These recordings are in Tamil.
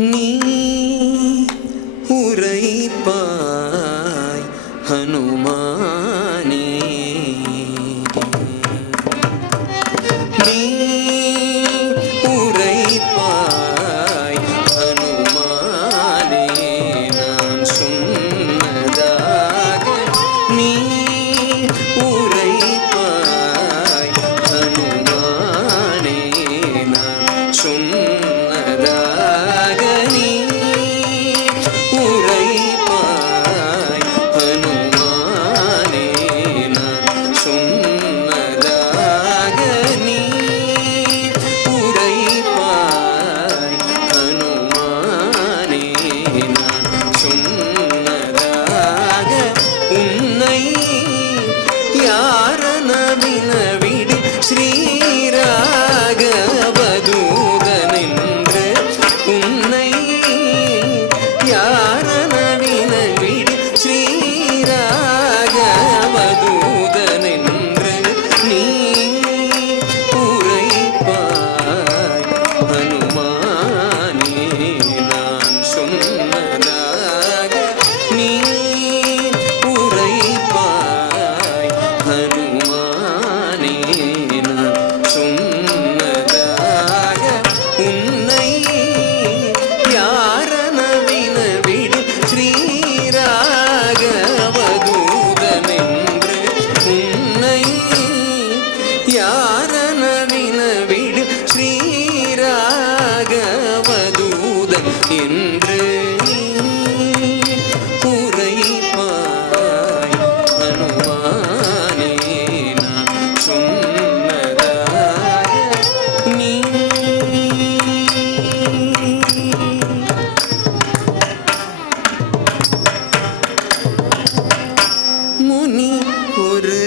நீ உரைப்பாய் ஹனுமானே, நீ உரைப்பாய் ஹனுமானே, நான் சொன்னதாக நீ உரைப்பாய் ஹனுமானே, நான் சொன்னதாக நீ உரைப்பாய் ஹனுமானே, நான் சொன்னதாக நீ உரைப்பாய் ஹனுமானே, நான் சொன்னதாக உன்னை யாரன வினவிடு ஸ்ரீராகவதூதனென்று, உன்னை யாரன வினவிடு ஸ்ரீராகவதூதனென்று, நீ உரைப்பாய் ஹனுமானே, நான் சொன்னதாக நீ உரைப்பாய் ஹனுமானே, நான் சொன்னதாக உன்னை யாரன வினவிடு ஸ்ரீராகவதூதனென்று, உன்னை யாரன வினவிடு ஸ்ரீராகவதூதன் என்று உரைப்பாய் ஹனுமானே, நான் சொன்னதாக நீ முனி ஒரு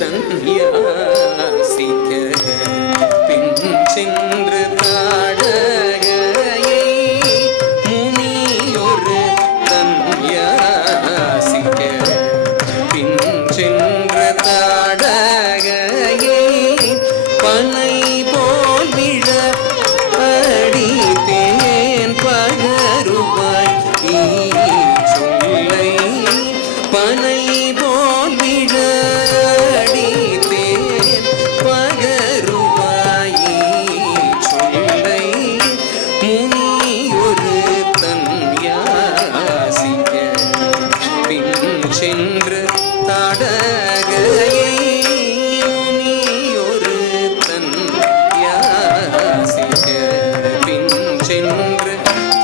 தன்யாசிக்க பின் சென்று தாடகையை, முனி ஒரு தன்யாசிக்க பின் சென்று தாடகையை, பனை போல் விழ அடித்தேன் பகருவாய் சொல்லை, பனை போல் விழ அடித்தேன் பகருவாய் சொல்லை, முனி ஒரு தன்யாசிக்க பின் சென்று தாடகையை, முனி ஒரு தன்யாசிக்க பின் சென்று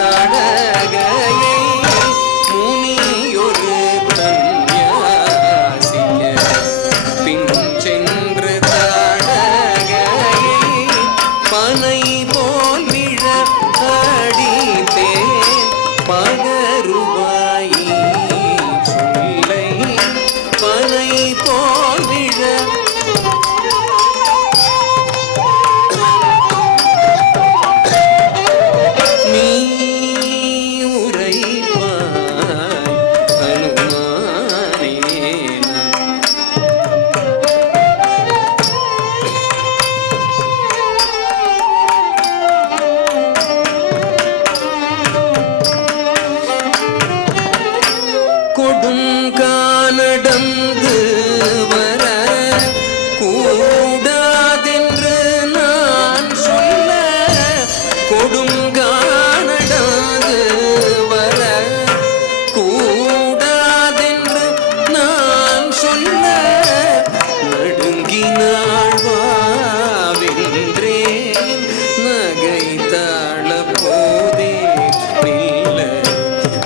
தாடகையை, முனி ஒரு தன்யாசிக்க பின் சென்று தாடகையை, பனை போல் விழ அடித்தேன் பகருவாய் சொல்லை, பனை போல் விழ நீ உரைப்பாய் ஹனுமானே, நான் கொடுங்கானடந்து வர கூடாதென்று நான் சொல்ல, கொடுங்கானடந்து வர கூடாதென்று நான் சொல்ல, நடுங்கினாள் வாவென்றேன் நகைத்தாள போதே நில்ல,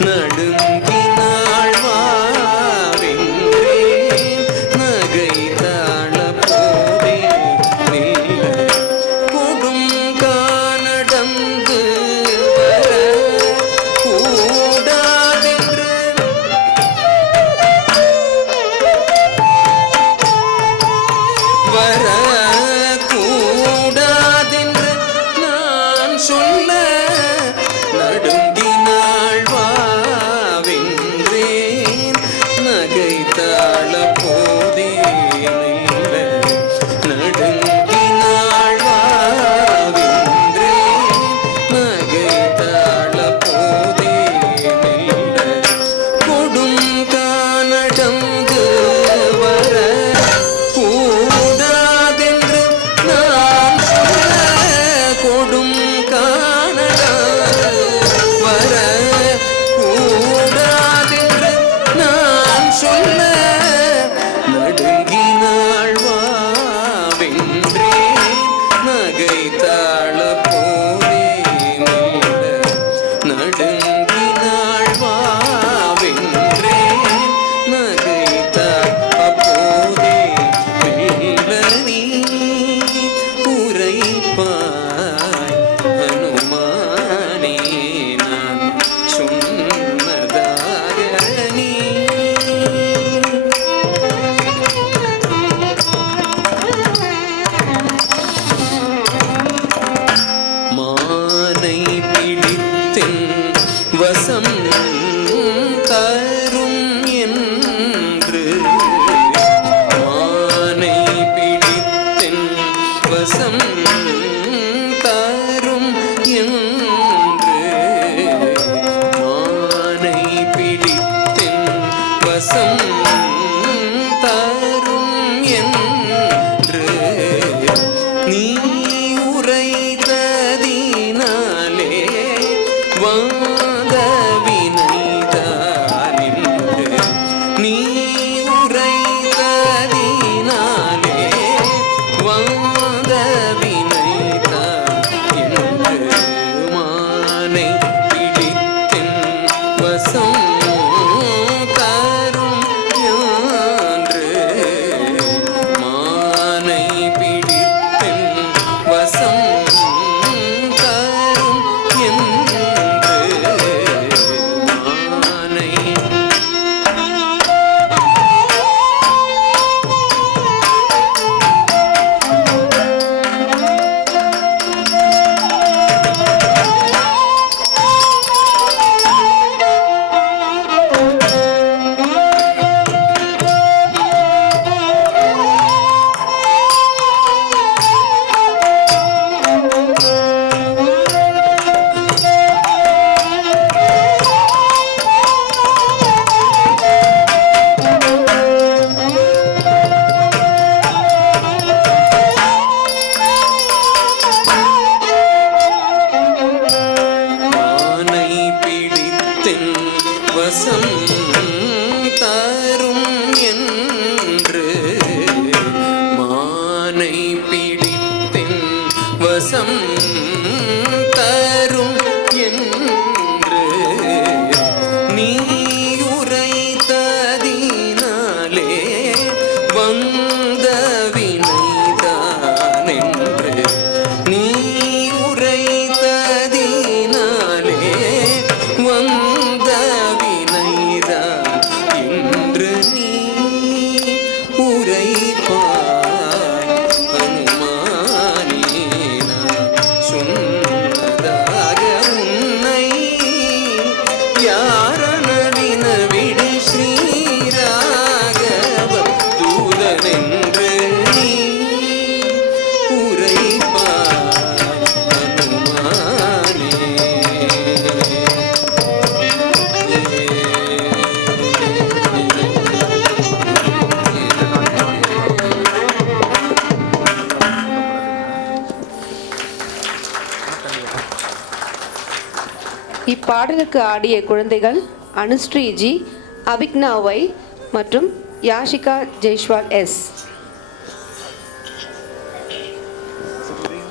நடுங்கினாள் வாவென்றேன் நகைத்தாள போதே நில்ல, கொடுங்கானடந்து வர கூடாதென்று வர கூடாதென்று நான் சொல்ல, தரும் என்று நீ உரைத்ததினாலே வந்த வினைதான் என்று நீ உரைத்ததினாலே வந்த வினைதான் என்று நீ உரைப்பாய் அனுமானே நான் சொன்னதாக உன்னை யாரன வினவிடு ஸ்ரீராகவ தூதனென்று நீ உரைப்பாய் அனுமானே. இப்பாடலுக்கு ஆடிய குழந்தைகள் அனுஸ்ரீ ஜி, அபிக்னா ஒய் மற்றும் யாஷிகா ஜெய்ஸ்வால் எஸ்.